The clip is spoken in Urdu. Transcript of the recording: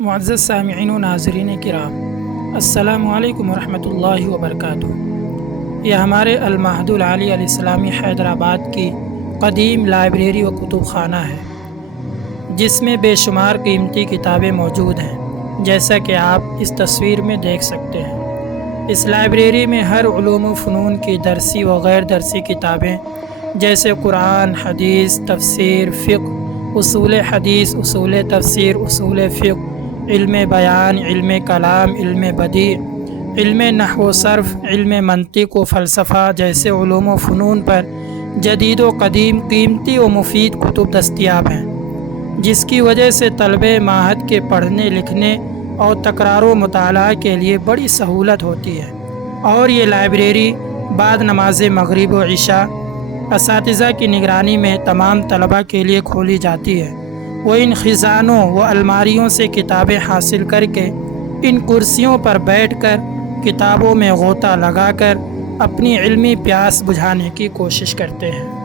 معزز سامعین و ناظرین کرام، السلام علیکم ورحمۃ اللہ وبرکاتہ۔ یہ ہمارے المعہد العالی الاسلامی حیدرآباد کی قدیم لائبریری و کتب خانہ ہے، جس میں بے شمار قیمتی کتابیں موجود ہیں، جیسا کہ آپ اس تصویر میں دیکھ سکتے ہیں۔ اس لائبریری میں ہر علوم و فنون کی درسی و غیر درسی کتابیں جیسے قرآن، حدیث، تفسیر، فقہ، اصول حدیث، اصول تفسیر، اصول فقہ، علم بیان، علم کلام، علم بدیع، علم نحو و صرف، علم منطق و فلسفہ جیسے علوم و فنون پر جدید و قدیم قیمتی و مفید کتب دستیاب ہیں، جس کی وجہ سے طلبہ معہد کے پڑھنے لکھنے اور تکرار و مطالعہ کے لیے بڑی سہولت ہوتی ہے۔ اور یہ لائبریری بعد نماز مغرب و عشاء اساتذہ کی نگرانی میں تمام طلبہ کے لیے کھولی جاتی ہے۔ وہ ان خزانوں و الماریوں سے کتابیں حاصل کر کے ان کرسیوں پر بیٹھ کر کتابوں میں غوطہ لگا کر اپنی علمی پیاس بجھانے کی کوشش کرتے ہیں۔